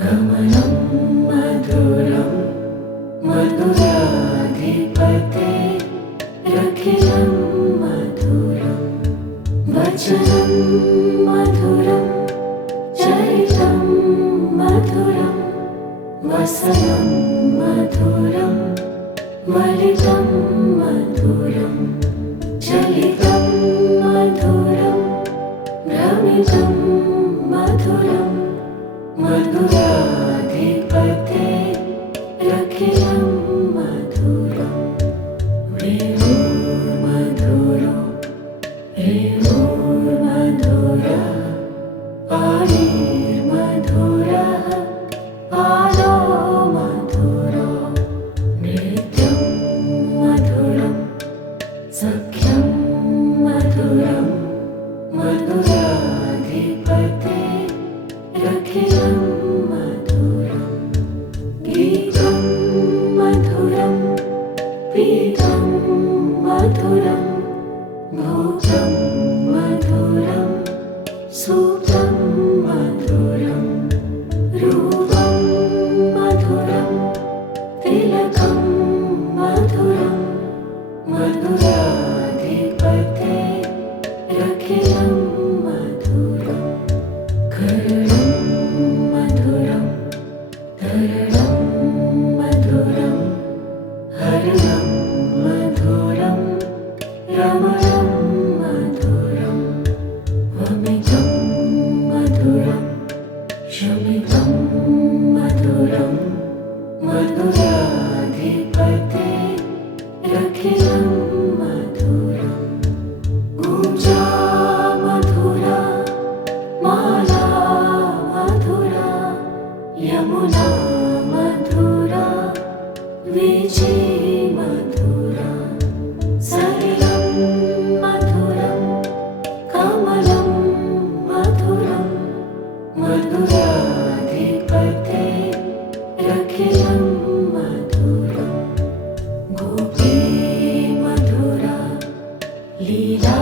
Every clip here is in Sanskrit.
गमनं मधुरं मधुराधिपते रखिलं मधुरं वचनं मधुरं चरितं मधुरं वसनं मधुरं वलितं मधुरं चलितं मधुरं भ्रमितं मधुरं मधुराधिपते रखिलं मधुरं रेणुर्मधुरो रेणुर्मधुरः पाणिर्मधुरः पादो मधुरो नृत्यं मधुरं सख्यं मधुरं मधुराधिपते रखिलं मधुरं गीतं मधुरं पीतं मधुरं भूतं मधुरं सूतं मधुरं रूपं मधुरं तिलकं मधुरं मधुराधिपते रखिलं मधुरं कर्णं मधुरं धरणं मधुरं हरणं मधुरं रमणं मधुरं वमितं मधुरं शमितं मधुरं मधुराधिपते रखिलं मधुरं गुञ्जा मधुरा माला मधुरा यमुना मधुरा वीची मधुरा सलिलं मधुरं कमलं मधुरं मधुराधिपते रखिलं मधुरं गोपी मधुरा लीला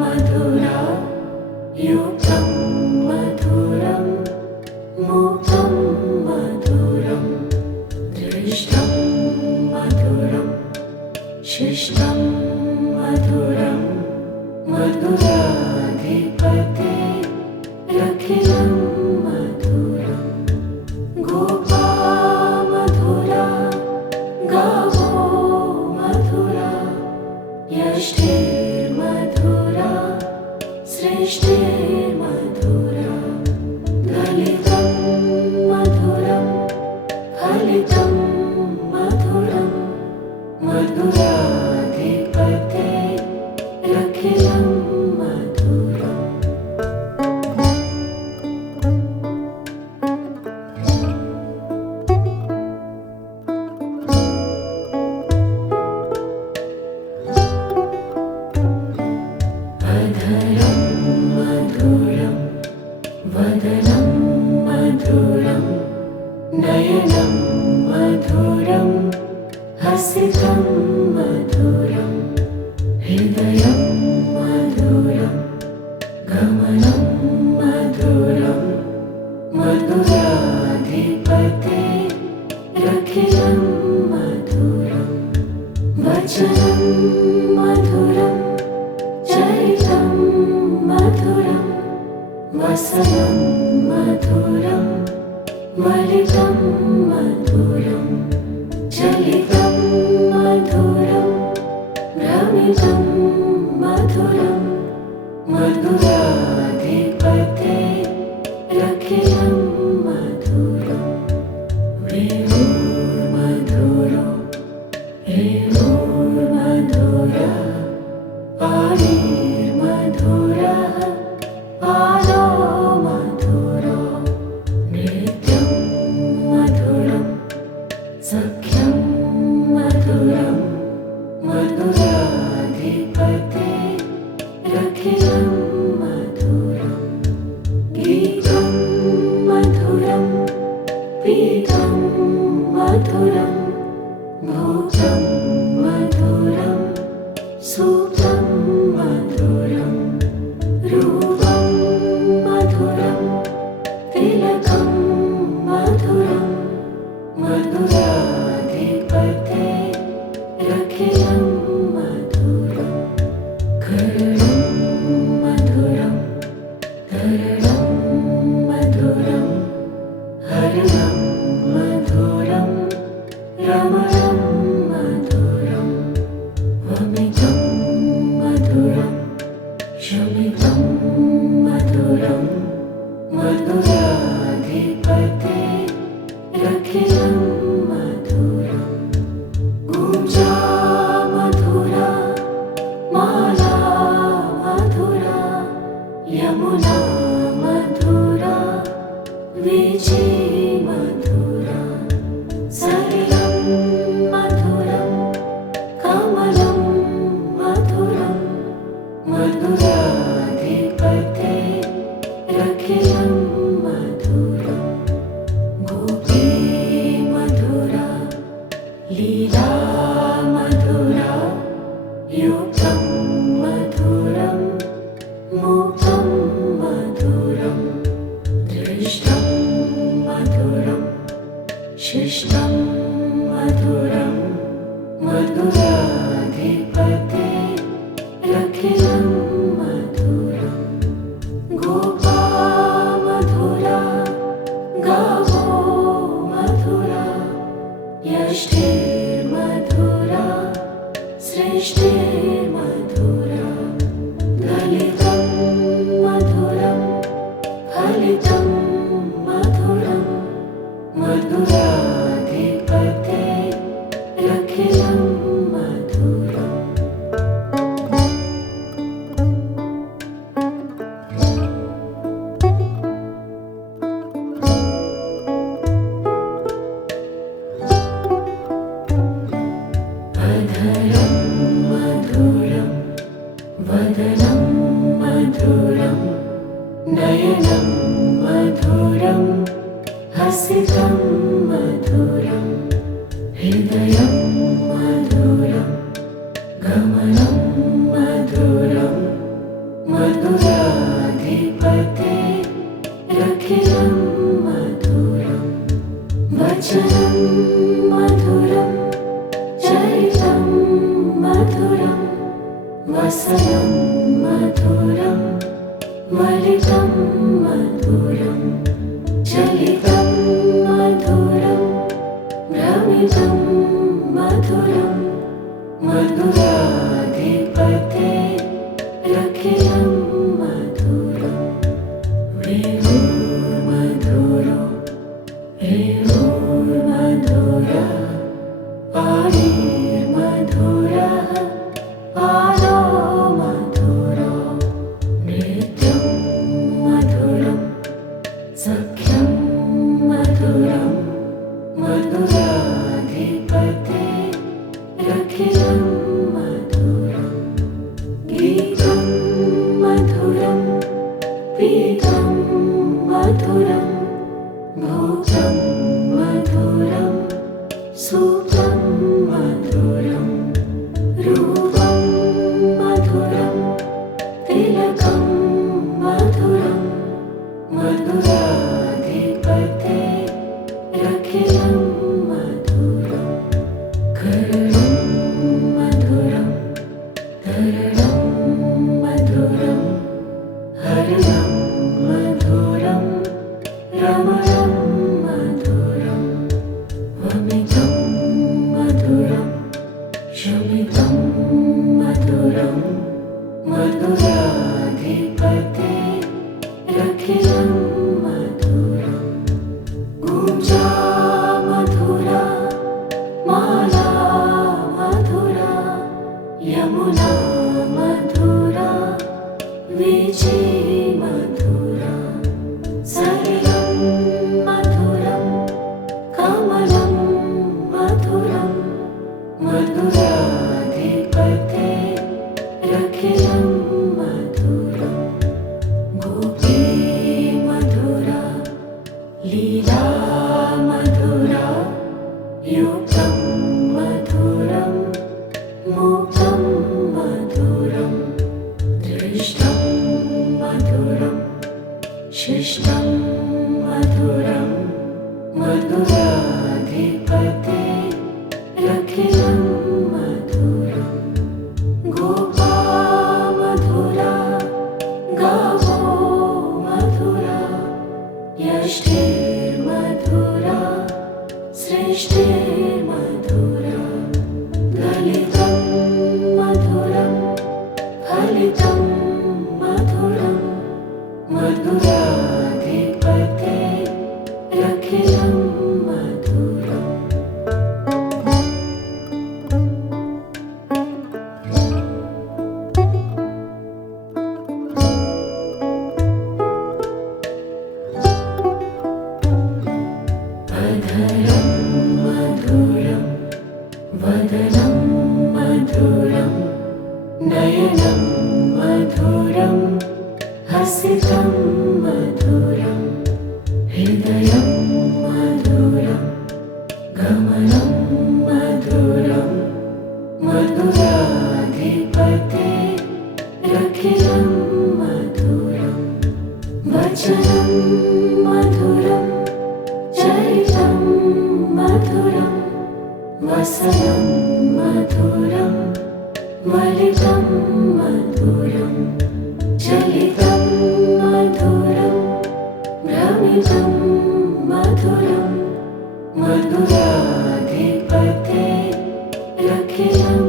मधुरा युक्तं मधुरं मुक्तं मधुरं दृष्टं मधुरं शिष्टं मधुरं मधुराधिपते रखिलं मधुरं गोपा मधुरा गावो मधुरा यष्टिर्मधुरा सृष्टिर्मधुरा दलितं मधुरं फलितं मधुरं मधुराधिपते रखिलं मधुरम् अधरं मधुरं वदनं मधुरं नयनं मधुरं हसितं मधुरं हृदयं मधुरं गमनं मधुरं मधुराधिपते रखिलं मधुरं वचनं मधुरं चरितं मधुरं वसनं मधुरं वलितं मधुरं चलितं मधुरं भ्रमितं मधुरं मधुराधिपते रखिलं मधुरं रेणुर्मधुरो रेणुर्मधुरः पाणिर्मधुरः पादो मधुरो नृत्यं मधुराधिपते रखिलं मधुरं करुणं मधुरं धरणं मधुरं हरणं मधुरं रमणं मधुरं वमितं मधुरं शमितं मधुरं मधुराधिपते रखिलं मधुरं गुंजा मधुरा माला मधुरा यमुना मधुरा वीची मधुरा सलिलं मधुरं कमलं मधुरं मधुराधिपते रखिलं मधुरं गोपी मधुरा लीला मधुरा युक्तं मधुरं मुक्तं मधुरं दृष्टं मधुरं शिष्टं मधुरं मधुराधिपते रखिलं मधुरं गोपा मधुरा गावो मधुरा यष्टिर्मधुरा सृष्टिर्मधुरा दलितं मधुरं फलितं मधुरं मधुराधिपते रखिलं मधुरम् अधरं मधुरं वदनं मधुरं नयनं मधुरं हसितं मधुरं हृदयं मधुरं गमनं मधुरं मधुराधिपते रखिलं मधुरं वचनं मधुरं चरितं मधुरं वसनं मधुरं वलितं मधुरं चलितं मधुरं भ्रमितं मधुरं मधुराधिपते रखिलं मधुरं रेणुर्मधुरो रेणुर्मधुरः पाणिर्मधुरः पादो मधुरो नृत्यं मधुरं सख्यं मधुरं मधुराधिपते रखिलं मधुरं गीतं मधुरं पीतं मधुरं भोगं मधुरं सूतं मधुरं रूपं मधुरं तिलकं मधुरं मधुराधिपते रखिलं मधुरं करुणं मधुरं धरणं मधुरं हरणं मधुरं रमणं मधुरं वमितं मधुरं शमितं मधुरं मधुराधिपते रखिलं मधुरं गुंजा मधुरा माला मधुरा यमुना मधुरा वीची मधुरा सलिलं मधुरं कमलं मधुरं मधुराधिपते रखिलं मधुरं गोपी मधुरा लीला मधुरा युक्तं मधुरं मुक्तं मधुरं दृष्टं मधुरं शिष्टं मधुरं मधुराधिपते सृष्टिर्मधुरा ललितं मधुरं फलितं मधुरं मधुराधिपतेरखिलं मधुरम् अधरं मधुरं वदनं मधुरं नयनं मधुरं हसितं मधुरं हृदयं मधुरं गमनं मधुरं मधुराधिपतेरखिलं मधुरं वचनं मधुरं चरितं मधुरं वसनं मधुरं वलितं मधुरं चलितं मधुरं भ्रमितं मधुरं मधुराधिपतेरखिलं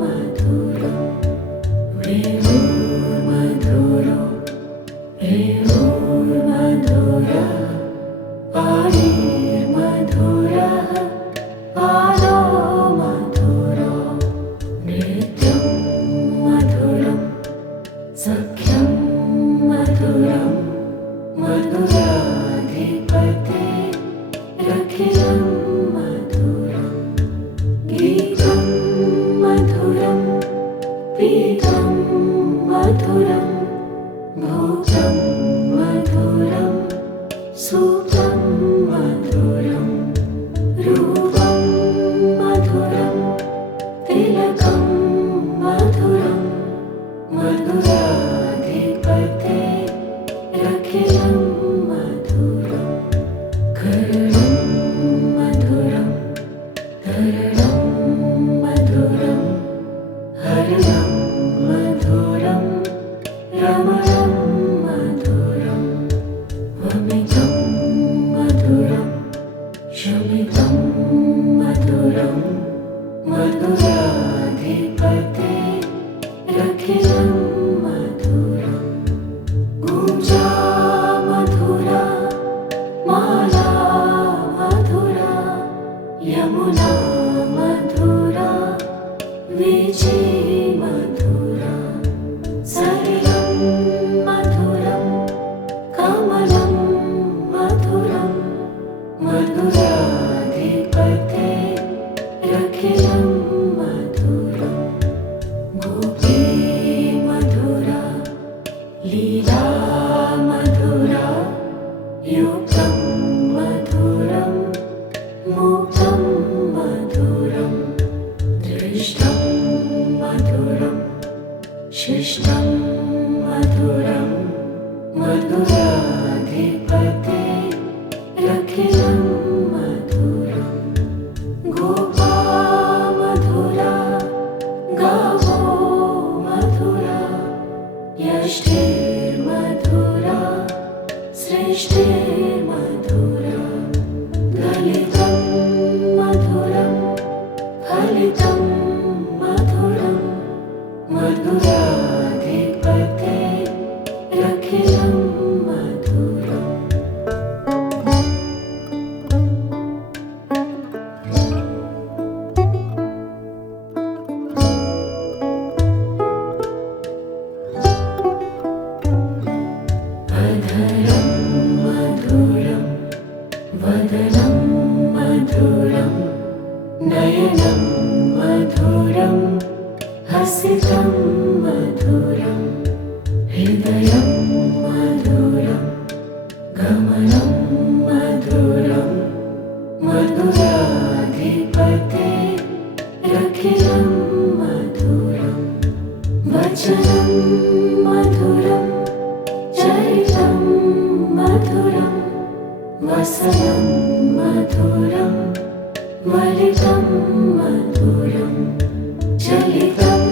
मधुरम् रेणुर्मधुरो रेणुर्मधुरः पाणिर्मधुरः पादो मधुरो नृत्यं मधुरं सख्यं मधुरं मधुराधिपतेरखिलं मधुरं गीतं मधुरं पीतं मधुरं भूतं मधुरं सूतं मधुरं रूपं मधुरं तिलकं मधुरं मधुराधिपतेरखिलं मधुरं कर्णं मधुरं धरणं मधुरं हरणं मधुरं रमणं मधुरं वमितं मधुरं शमितं मधुरं मधुराधिपतेरखिलं मधुरं गुञ्जा मधुरा माला मधुरा यमुना मधुरा वीची मधुरा सलिलं मधुरं कमलं मधुरं मधुराधिपतेरखिलं मधुरं गोपी मधुरा लीला मधुरा युक्तं मधुरं मुक्तं मधुरं दृष्टं मधुरं शिष्टं मधुरं मधुराधिपतेरखिलं मधुरं गोपा मधुरा गावो मधुरा यष्टिर्मधुरा सृष्टिर्मधुरा ललितं मधुरं फलितं मधुरं मधुराधिपतेरखिलं मधुरम् अधरं मधुरं वदनं मधुरं नयनं मधुरं हसितं मधुरं हृदयं मधुरं गमनं मधुरं मधुराधिपतेरखिलं मधुरं वचनं मधुरं चरितं मधुरं वसनं मधुरं वलितं मधुरं चलितं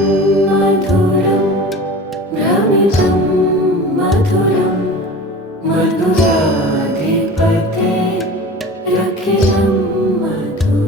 मधुरं भ्रमितं मधुरं मधुराधिपतेरखिलं मधुरम्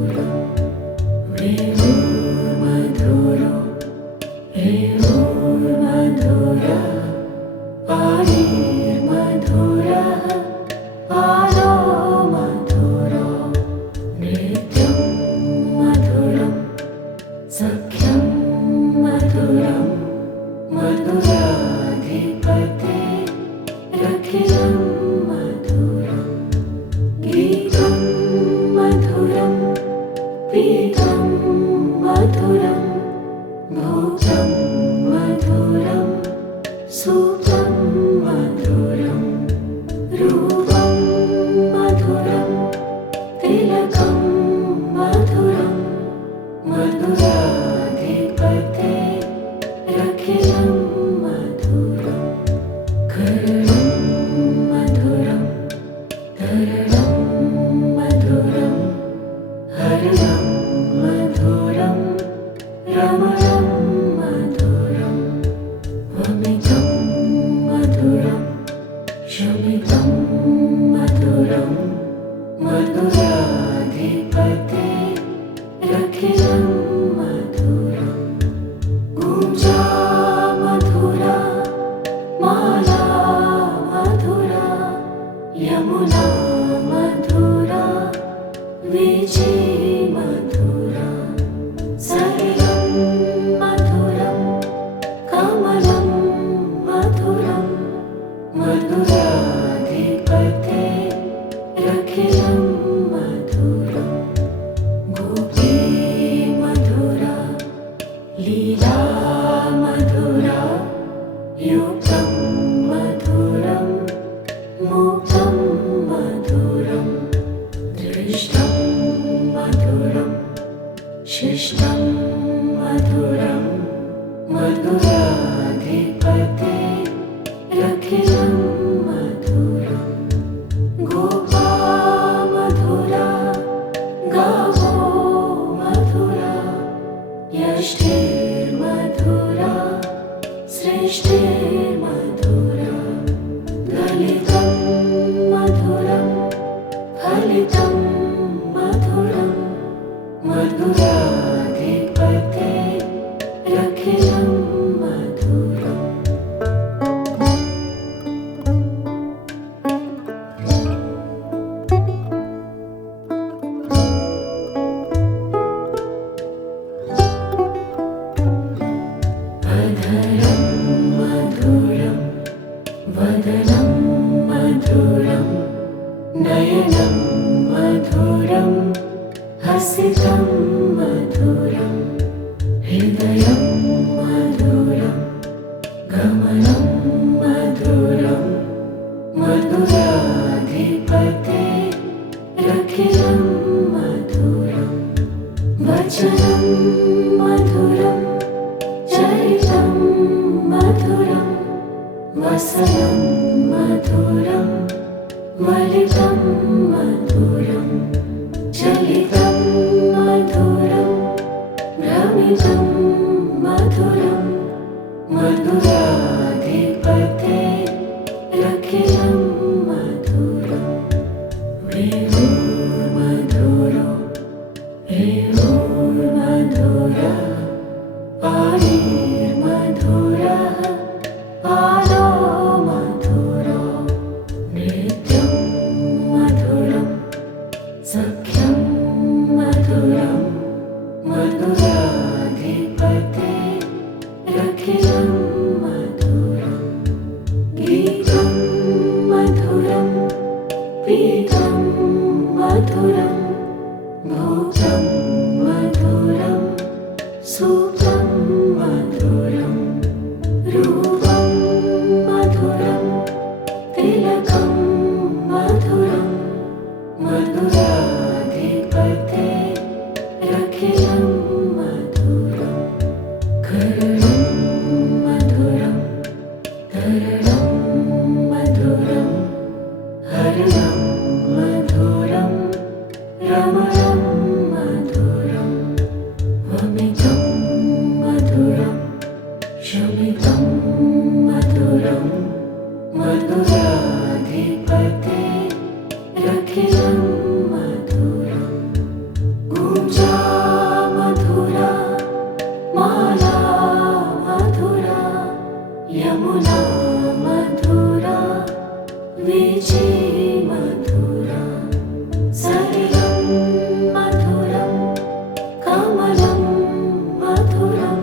शिष्टं मधुरं शिष्टं मधुरं मधुराधिपते रखिलं मधुरं गोपा मधुरा गावो मधुरा यष्टिर्मधुरा सृष्टिर्मधुरा ललितं मधुरं फलितं मधुरं मधुराधिपते रखिलं मधुरम् अधरं मधुरं वदनं मधुरं नयनं मधुरं हसितं मधुरं हृदयं मधुरं गमनं मधुरं मधुराधिपते रखिलं मधुरं वचनं मधुरं चरितं मधुरं वसनं मधुरं वलितं मधुरं चलितं मधुरं भ्रमितं मधुरं मधुराधिपते रखिलं मधुरं रेवोर्मधुरो रेवोर्मधुरः पाणिर्मधुरः पादो मधुरो नृत्यं मधुरं सख्यं मधुरं मधुराधिपते रखिलं मधुरं गीतं मधुरं पीतं मधुरं भूतं मधुरं सूतं मधुरं रूपं मधुरं तिलकं मधुरं मधुराधिपते रखिलं मधुरं करलं मधुरं तरलं मधुरं हरणं मधुरं रमणं मधुरं वमितं मधुरं शमितं मधुरं मधुराधिपते रखिलं मधुरं गुञ्जा मधुरा माला मधुरा यमुना मधुरा वीची मधुरा सलिलं मधुरं कमलं मधुरं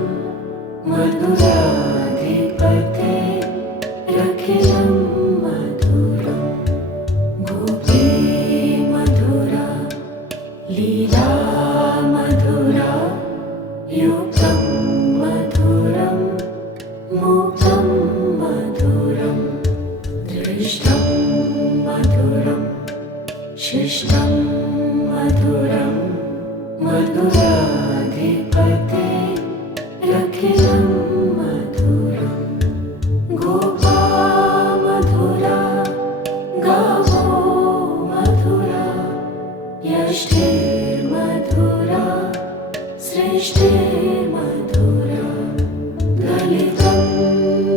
मधुराधिपते रखिलं मधुरं गोपी मधुरा लीला मधुरा युक्तं मधुरं मुक्तं मधुरं दृष्टं मधुरं शिष्टं मधुरं मधुराधिपते रखिलं मधुरं गोपा मधुरा गावो मधुरा यष्टिर्मधुरा सृष्टिर्मधुरा ललितं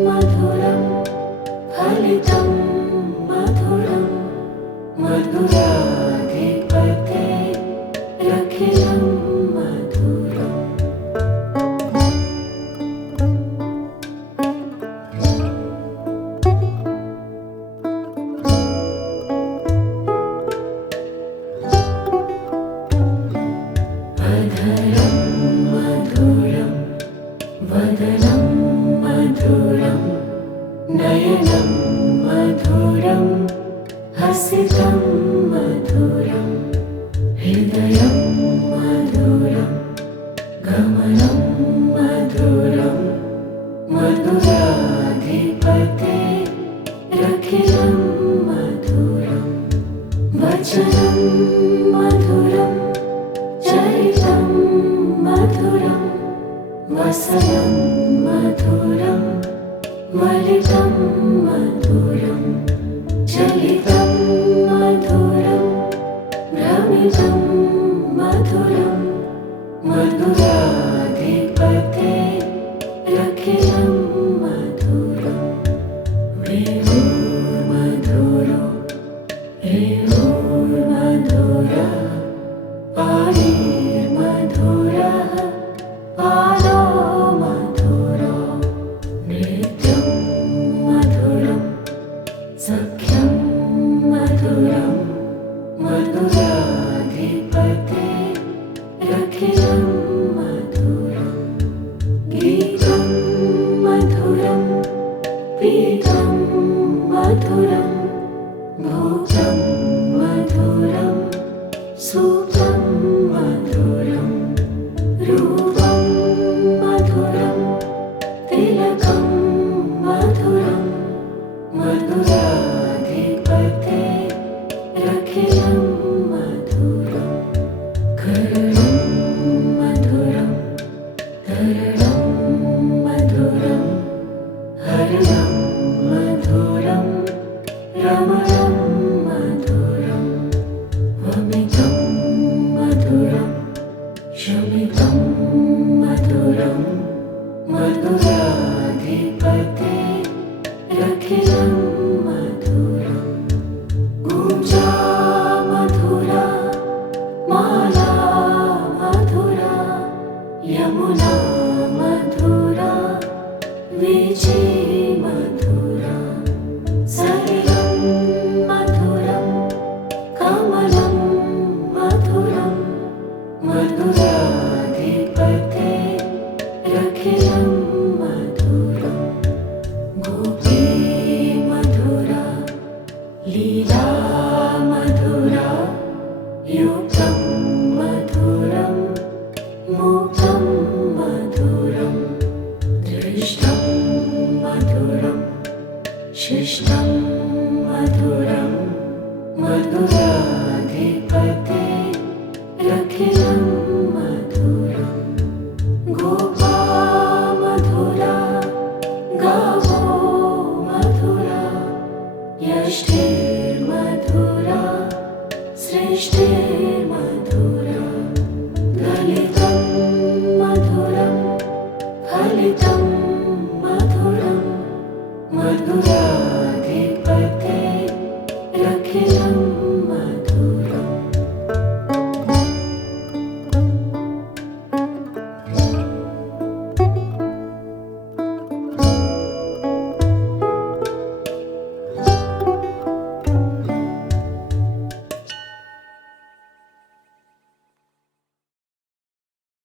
मधुरं फलितं मधुरं मधुराधिपते रखिलं मधुरम् अधरं मधुरं वदनं मधुरं नयनं मधुरं हसितं मधुरं हृदयं मधुरं गमनं मधुरं मधुराधिपते रखिलं मधुरं वचनं मधुरं हरितं मधुरं मधुराधिपते रखिलं मधुरं रेणुर्मधुरो रेणुर्मधुरः पाणिर्मधुरः पादो मधुरो नृत्यं मधुरं सख्यं मधुरं मधुराधिपते रखिलं मधुरं गीतं मधुरं पीतं मधुरं भोक्तं मधुरं सूक्तं मधुरं रूपं मधुरं तिलकं मधुरं मधुराधिपते रखिलं मधुरं करुणं मधुरं धरणं मधुरं हरणं मधुरं रमणं मधुरं वमितं मधुरं शमितं मधुरं मधुराधिपते रखिलं मधुरं गुञ्जा मधुरा माला मधुरा यमुना मधुरा वीची मधुरा सलिलं मधुरं कमलं मधुरं मधुराधिपते रखिलं मधुरं गोपी मधुरा लीला मधुरा युक्तं मधुरं मुक्तं मधुरं दृष्टं मधुरं शिष्टं मधुरं मधुराधिपते रखिलं मधुरं गोपा मधुरा गावो मधुरा यष्टिर्मधुरा सृष्टिर्मधुरा